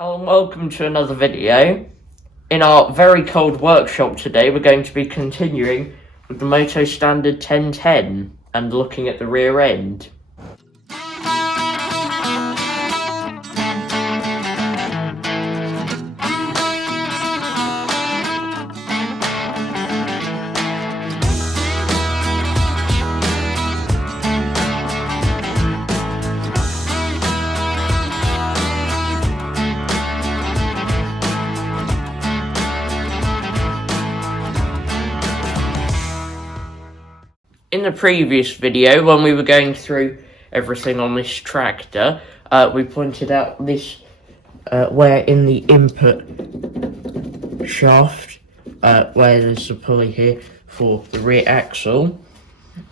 Hello and welcome to another video. In our very cold workshop today, we're going to be continuing with the Motostandard 1010 and looking at the rear end. In the previous video, when we were going through everything on this tractor, we pointed out this where in the input shaft, where there's a pulley here for the rear axle.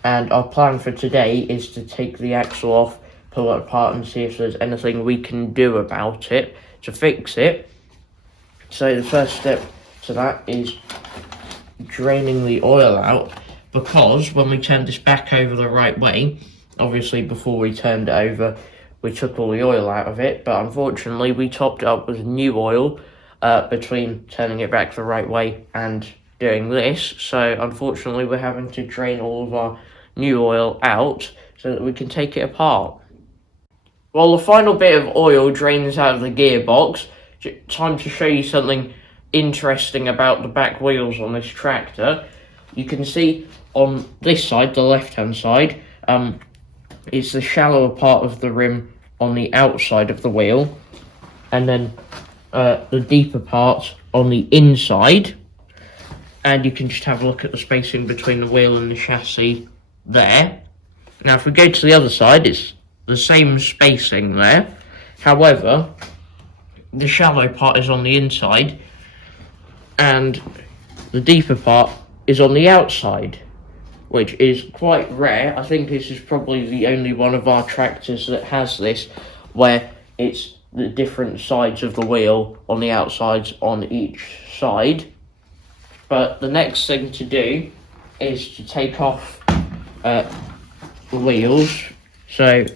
And our plan for today is to take the axle off, pull it apart and see if there's anything we can do about it to fix it. So the first step to that is draining the oil out. Because when we turned this back over the right way, obviously before we turned it over, we took all the oil out of it, but unfortunately we topped it up with new oil between turning it back the right way and doing this. So unfortunately we're having to drain all of our new oil out so that we can take it apart. While the final bit of oil drains out of the gearbox, time to show you something interesting about the back wheels on this tractor. You can see on this side, the left-hand side, is the shallower part of the rim on the outside of the wheel, and then the deeper part on the inside. And you can just have a look at the spacing between the wheel and the chassis there. Now, if we go to the other side, it's the same spacing there. However, the shallow part is on the inside, and the deeper part is on the outside, which is quite rare. I think this is probably the only one of our tractors that has this, where it's the different sides of the wheel on the outsides on each side. But the next thing to do is to take off the wheels. So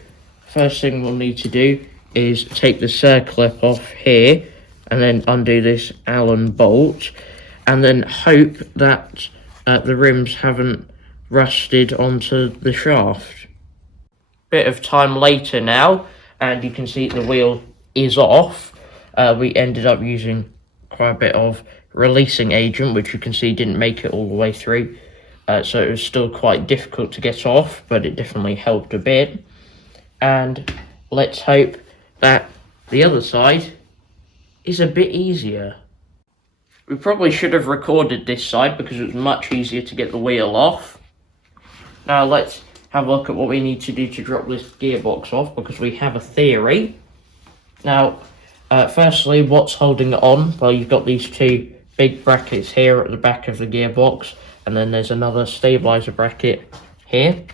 first thing we'll need to do is take the circlip off here and then undo this Allen bolt, and then hope that the rims haven't rusted onto the shaft. Bit of time later now, and you can see the wheel is off. We ended up using quite a bit of releasing agent, which you can see didn't make it all the way through. So it was still quite difficult to get off, but it definitely helped a bit. And let's hope that the other side is a bit easier. We probably should have recorded this side because it was much easier to get the wheel off. Now let's have a look at what we need to do to drop this gearbox off, because we have a theory. Now, firstly, what's holding it on? Well, you've got these two big brackets here at the back of the gearbox, and then there's another stabilizer bracket here,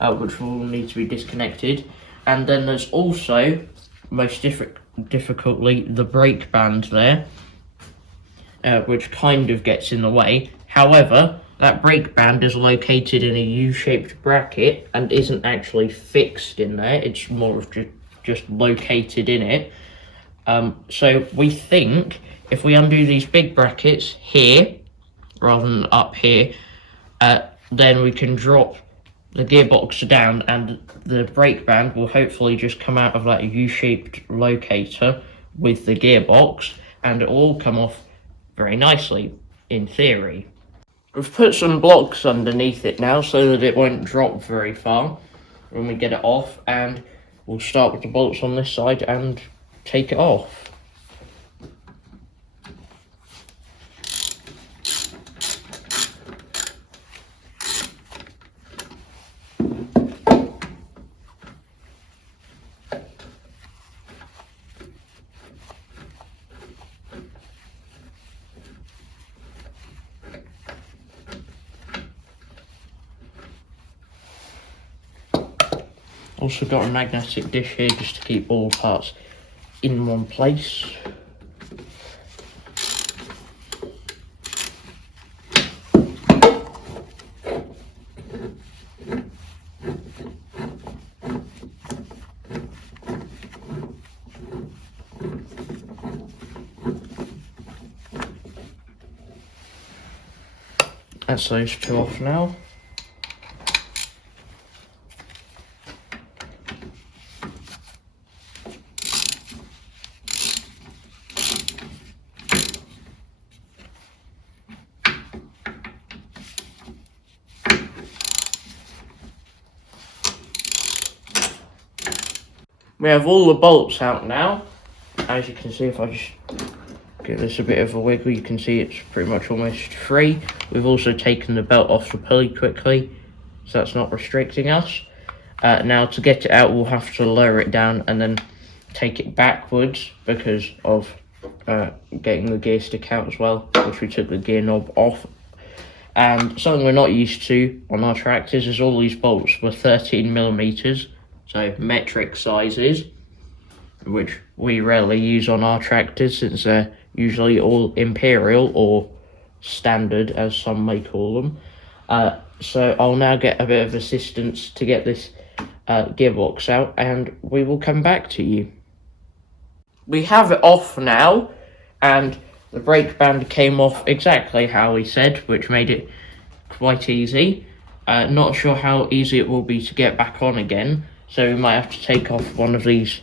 which will need to be disconnected. And then there's also, most difficultly, the brake band there, which kind of gets in the way. However, that brake band is located in a U-shaped bracket and isn't actually fixed in there. It's more of just located in it. So we think if we undo these big brackets here, rather than up here, then we can drop the gearbox down, and the brake band will hopefully just come out of that U-shaped locator with the gearbox, and it will all come off very nicely, in theory. We've put some blocks underneath it now so that it won't drop very far when we get it off, and we'll start with the bolts on this side and take it off. Also got a magnetic dish here just to keep all parts in one place. That's those two off now. We have all the bolts out now. As you can see, if I just give this a bit of a wiggle, you can see it's pretty much almost free. We've also taken the belt off the pulley quickly, so that's not restricting us. Now to get it out, we'll have to lower it down and then take it backwards because of getting the gear stick out as well, which we took the gear knob off. And something we're not used to on our tractors is all these bolts were 13mm, so metric sizes, which we rarely use on our tractors since they're usually all imperial or standard, as some may call them. So I'll now get a bit of assistance to get this gearbox out, and we will come back to you. We have it off now, and the brake band came off exactly how we said, which made it quite easy. Not sure how easy it will be to get back on again, so we might have to take off one of these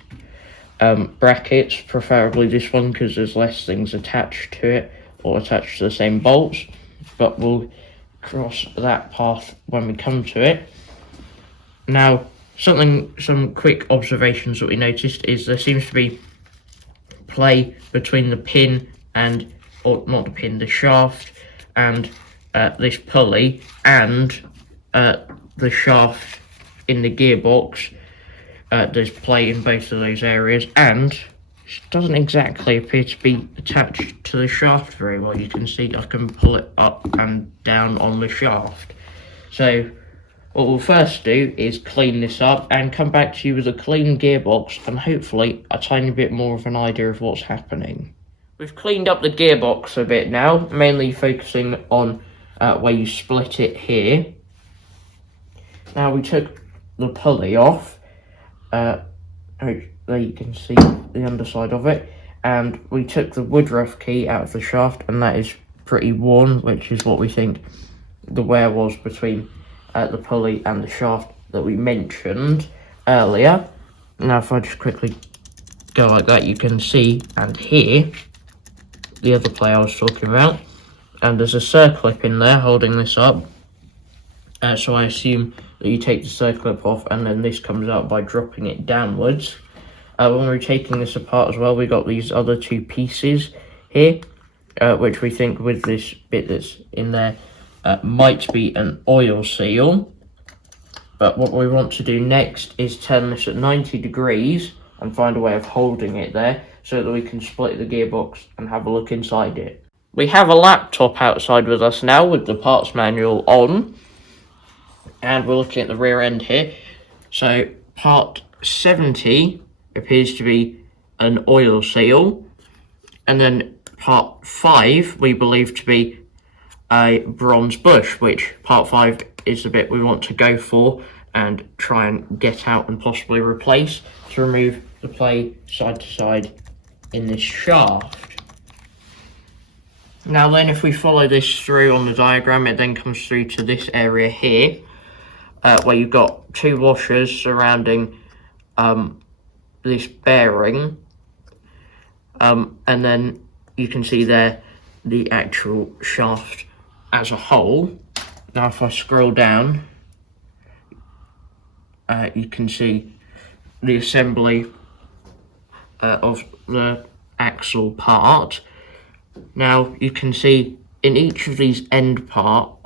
brackets, preferably this one because there's less things attached to it or attached to the same bolts, but we'll cross that path when we come to it. Now, some quick observations that we noticed is there seems to be play between the pin and, or not the pin, the shaft and this pulley and the shaft in the gearbox. There's play in both of those areas, and it doesn't exactly appear to be attached to the shaft very well. You can see I can pull it up and down on the shaft. So what we'll first do is clean this up and come back to you with a clean gearbox and hopefully a tiny bit more of an idea of what's happening. We've cleaned up the gearbox a bit now, mainly focusing on where you split it here. Now we took the pulley off. There you can see the underside of it, and we took the woodruff key out of the shaft, and that is pretty worn, which is what we think the wear was between the pulley and the shaft that we mentioned earlier. Now if I just quickly go like that, you can see and hear the other play I was talking about, and there's a circlip in there holding this up. So I assume that you take the circlip off and then this comes out by dropping it downwards. When we're taking this apart as well, we got these other two pieces here, which we think with this bit that's in there might be an oil seal. But what we want to do next is turn this at 90 degrees and find a way of holding it there so that we can split the gearbox and have a look inside it. We have a laptop outside with us now with the parts manual on. And we're looking at the rear end here. So part 70 appears to be an oil seal. And then part 5 we believe to be a bronze bush, which part 5 is the bit we want to go for and try and get out and possibly replace to remove the play side to side in this shaft. Now then, if we follow this through on the diagram, it then comes through to this area here. Where you've got two washers surrounding this bearing, and then you can see there the actual shaft as a whole. Now if I scroll down, you can see the assembly of the axle part. Now you can see in each of these end parts,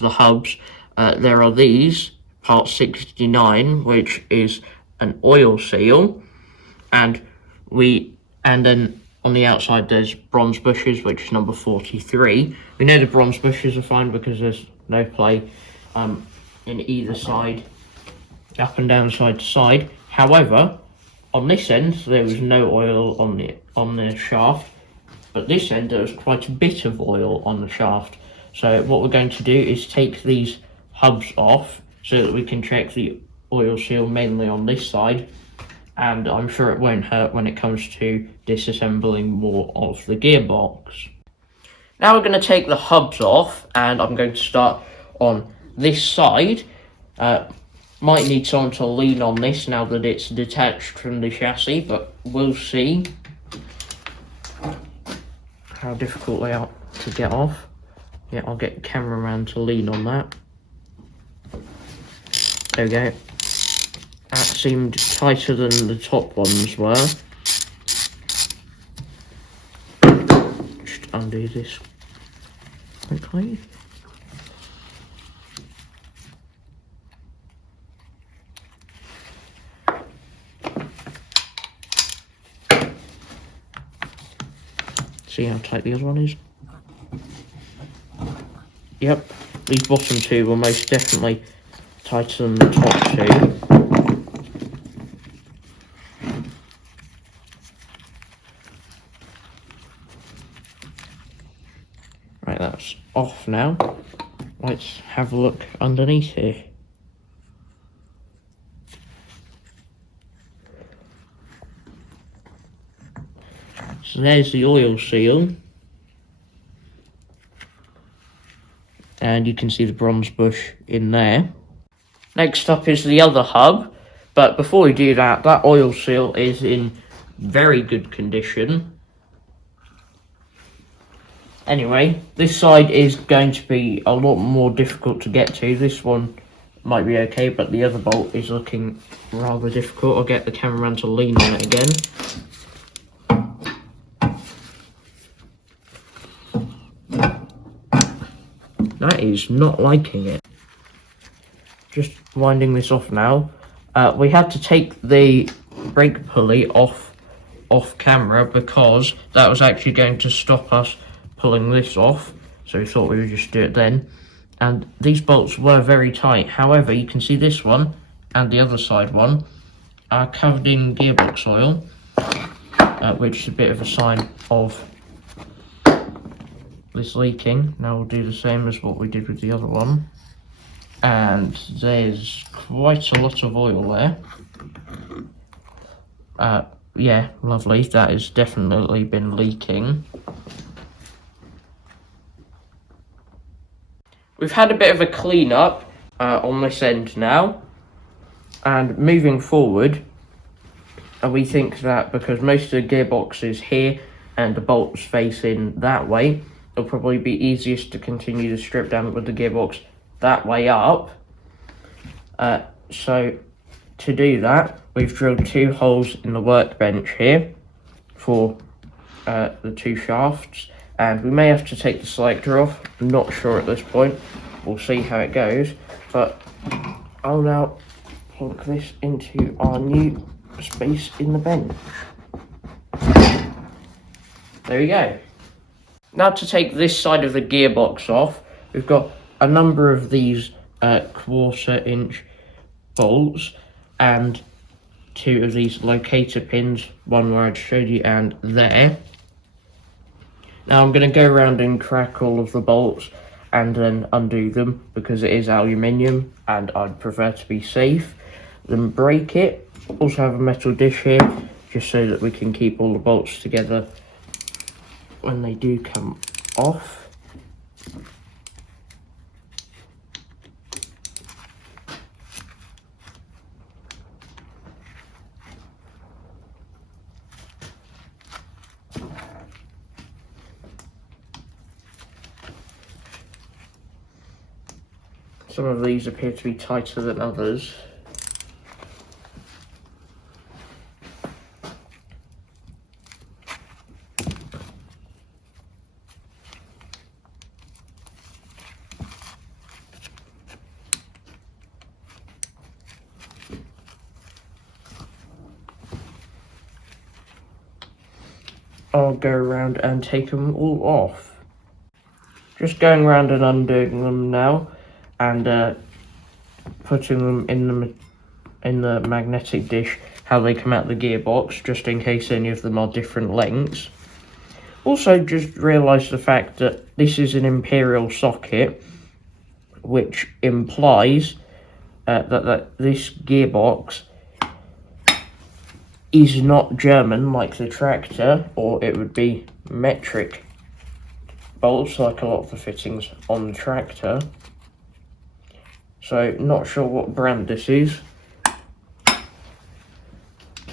the hubs, there are these, part 69, which is an oil seal, and then on the outside there's bronze bushes, which is number 43. We know the bronze bushes are fine because there's no play in either side, up and down side to side. However, on this end there was no oil on the shaft, but this end there was quite a bit of oil on the shaft. So what we're going to do is take these hubs off so that we can check the oil seal mainly on this side, and I'm sure it won't hurt when it comes to disassembling more of the gearbox. Now we're going to take the hubs off, and I'm going to start on this side. Might need someone to lean on this now that it's detached from the chassis, but we'll see how difficult they are to get off. Yeah, I'll get the cameraman to lean on that. There we go. That seemed tighter than the top ones were. Just undo this quickly. See how tight the other one is? Yep, these bottom two were most definitely tighter than the top two. Right, that's off now. Let's have a look underneath here. So there's the oil seal. And you can see the bronze bush in there. Next up is the other hub. But before we do that, that oil seal is in very good condition. Anyway, this side is going to be a lot more difficult to get to. This one might be okay, but the other bolt is looking rather difficult. I'll get the cameraman to lean on it again. That is not liking it. Just winding this off now. We had to take the brake pulley off camera because that was actually going to stop us pulling this off. So we thought we would just do it then. And these bolts were very tight. However, you can see this one and the other side one are covered in gearbox oil, which is a bit of a sign of this leaking. Now we'll do the same as what we did with the other one, and there's quite a lot of oil there. Yeah, lovely. That has definitely been leaking. We've had a bit of a clean up on this end now, and moving forward, we think that because most of the gearbox is here and the bolts facing that way, it'll probably be easiest to continue to strip down with the gearbox that way up. So to do that, we've drilled 2 holes in the workbench here for the 2 shafts, and we may have to take the selector off. I'm not sure at this point. We'll see how it goes, but I'll now plug this into our new space in the bench. There we go. Now to take this side of the gearbox off, we've got a number of these 1/4 inch bolts and 2 of these locator pins, one where I'd showed you and there. Now I'm going to go around and crack all of the bolts and then undo them because it is aluminium and I'd prefer to be safe. Then break it. Also have a metal dish here just so that we can keep all the bolts together when they do come off. Some of these appear to be tighter than others. I'll go around and take them all off. Just going around and undoing them now, and putting them in the magnetic dish, how they come out the gearbox, just in case any of them are different lengths. Also, just realise the fact that this is an imperial socket, which implies that this gearbox is not German like the tractor, or it would be metric bolts like a lot of the fittings on the tractor. So not sure what brand this is.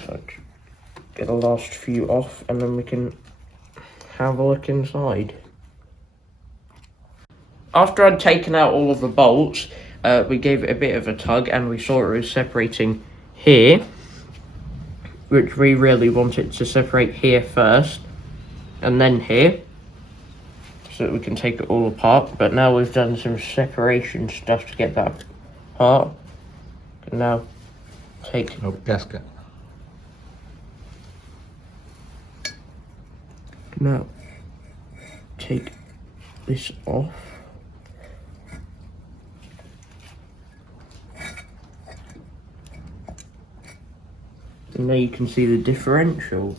So get the last few off and then we can have a look inside. After I'd taken out all of the bolts, we gave it a bit of a tug and we saw it was separating here, which we really wanted to separate here first and then here, so that we can take it all apart. But now we've done some separation stuff to get that apart. And now take gasket. Now take this off. And now you can see the differential.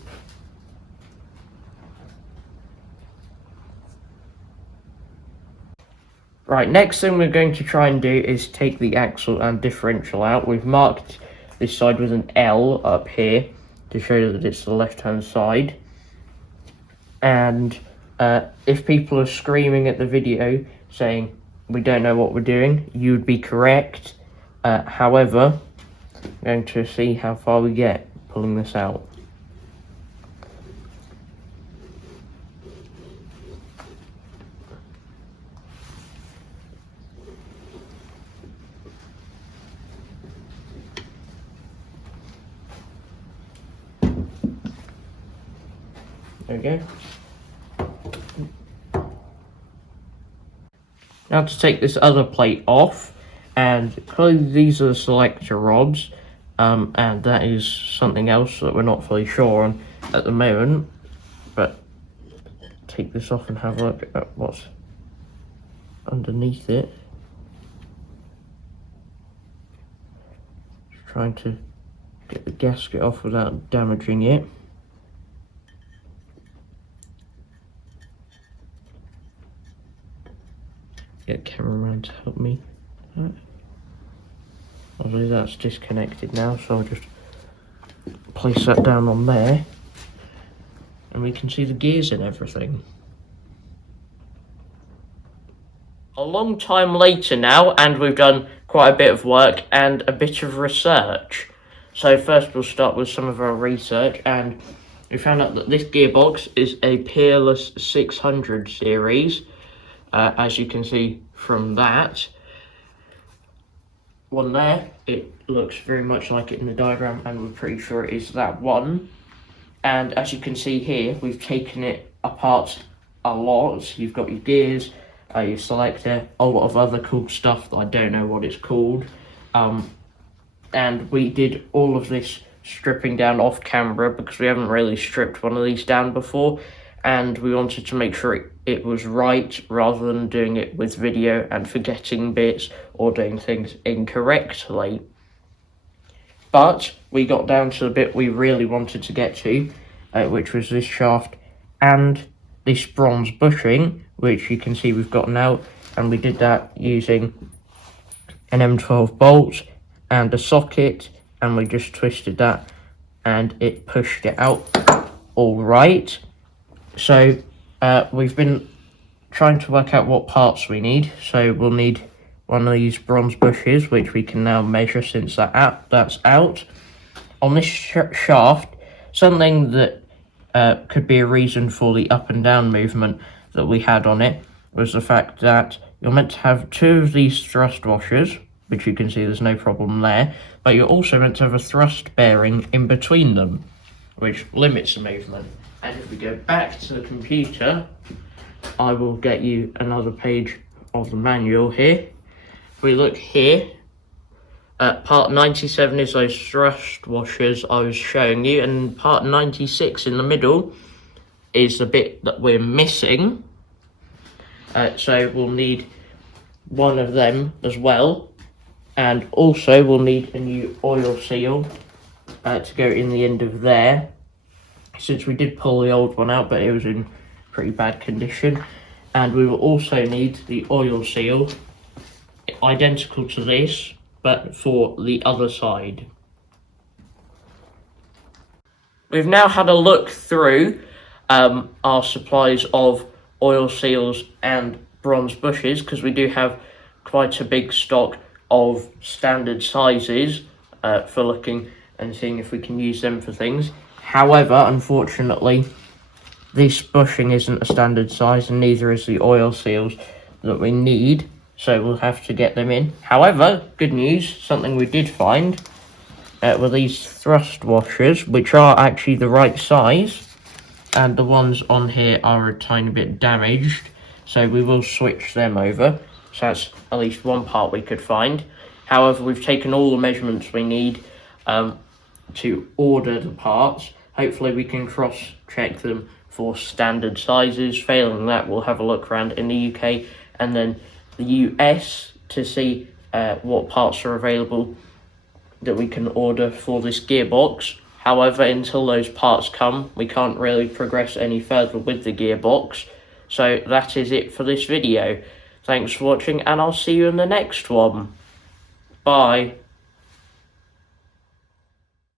Right, next thing we're going to try and do is take the axle and differential out. We've marked this side with an L up here to show that it's the left-hand side. And if people are screaming at the video saying we don't know what we're doing, you'd be correct. However, I'm going to see how far we get pulling this out. There we go. Now to take this other plate off, and clearly these are the selector rods, and that is something else that we're not fully sure on at the moment. But take this off and have a look at what's underneath it. Just trying to get the gasket off without damaging it. Get cameraman to help me. Obviously that's disconnected now, so I'll just place that down on there and we can see the gears and everything. A long time later now, and we've done quite a bit of work and a bit of research. So first we'll start with some of our research, and we found out that this gearbox is a Peerless 600 series. As you can see from that one there, it looks very much like it in the diagram, and we're pretty sure it is that one. And as you can see here, we've taken it apart a lot. You've got your gears, your selector, a lot of other cool stuff that I don't know what it's called. And we did all of this stripping down off camera because we haven't really stripped one of these down before, and we wanted to make sure it was right rather than doing it with video and forgetting bits or doing things incorrectly. But we got down to the bit we really wanted to get to, which was this shaft and this bronze bushing, which you can see we've gotten out, and we did that using an M12 bolt and a socket, and we just twisted that and it pushed it out all right. So we've been trying to work out what parts we need. So we'll need one of these bronze bushes, which we can now measure since that's out. On this shaft, something that could be a reason for the up and down movement that we had on it was the fact that you're meant to have two of these thrust washers, which you can see there's no problem there, but you're also meant to have a thrust bearing in between them, which limits the movement. And if we go back to the computer, I will get you another page of the manual here. If we look here, part 97 is those thrust washers I was showing you, and part 96 in the middle is the bit that we're missing. So we'll need one of them as well, and also we'll need a new oil seal to go in the end of there, since we did pull the old one out but it was in pretty bad condition. And we will also need the oil seal identical to this but for the other side. We've now had a look through our supplies of oil seals and bronze bushes, because we do have quite a big stock of standard sizes for looking and seeing if we can use them for things. However, unfortunately, this bushing isn't a standard size, and neither is the oil seals that we need, so we'll have to get them in. However, good news, something we did find were these thrust washers, which are actually the right size, and the ones on here are a tiny bit damaged, so we will switch them over. So that's at least one part we could find. However, we've taken all the measurements we need to order the parts. Hopefully we can cross-check them for standard sizes. Failing that, we'll have a look around in the UK and then the US to see what parts are available that we can order for this gearbox. However, until those parts come, we can't really progress any further with the gearbox. So that is it for this video. Thanks for watching, and I'll see you in the next one. Bye.